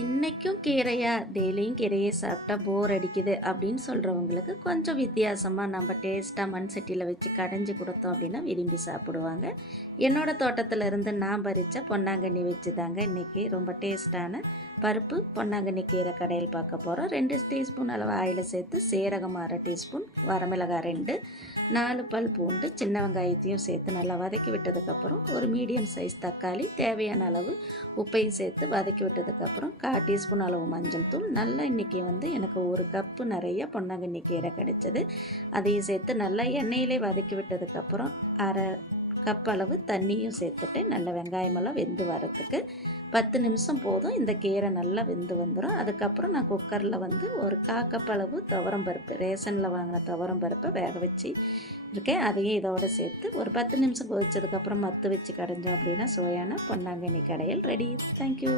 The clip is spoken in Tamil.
இன்றைக்கும் கீரையா டெய்லியும் கீரையே சாப்பிட்டா போர் அடிக்குது அப்படின்னு சொல்கிறவங்களுக்கு கொஞ்சம் வித்தியாசமாக நம்ம டேஸ்ட்டாக மண் சட்டியில் வச்சு கடைஞ்சி கொடுத்தோம் அப்படின்னா விரும்பி சாப்பிடுவாங்க. என்னோடய தோட்டத்தில் இருந்து நான் பறித்த பொன்னாங்கண்ணி வச்சு தாங்க இன்றைக்கி ரொம்ப டேஸ்ட்டான பருப்பு பொன்னாங்கண்ணி கீரை கடையில் பார்க்க போகிறோம். 2 டீஸ்பூன் அளவு ஆயில் சேர்த்து சீரகம் 1/2 டீஸ்பூன், வரமிளகாய் 2, 4 பல் பூண்டு, சின்ன வெங்காயத்தையும் சேர்த்து நல்லா வதக்கி விட்டதுக்கப்புறம் ஒரு மீடியம் சைஸ் தக்காளி, தேவையான அளவு உப்பையும் சேர்த்து வதக்கி விட்டதுக்கப்புறம் 1/4 டீஸ்பூன் அளவு மஞ்சள் தூள். நல்லா இன்றைக்கி எனக்கு 1 கப்பு நிறைய பொன்னாங்கண்ணி கீரை கிடைச்சது. அதையும் சேர்த்து நல்லா எண்ணெயிலே வதக்கி விட்டதுக்கப்புறம் 1/2 கப் அளவு தண்ணியும் சேர்த்துட்டு நல்ல வெங்காயமெல்லாம் வெந்து வரத்துக்கு 10 நிமிஷம் போதும். இந்த கீரை நல்லா வெந்து வந்துடும். அதுக்கப்புறம் நான் குக்கரில் ஒரு 1/4 கப் அளவு துவரம் பருப்பு, ரேஷனில் வாங்கின துவரம் பருப்பை வேக வச்சு இருக்கேன். அதையும் இதோடு சேர்த்து ஒரு 10 நிமிஷம் கொதிச்சதுக்கப்புறம் மத்து வச்சு கடைஞ்சோம் அப்படின்னா சுவையான பொன்னாங்கண்ணி கடையல் ரெடி. தேங்க்யூ.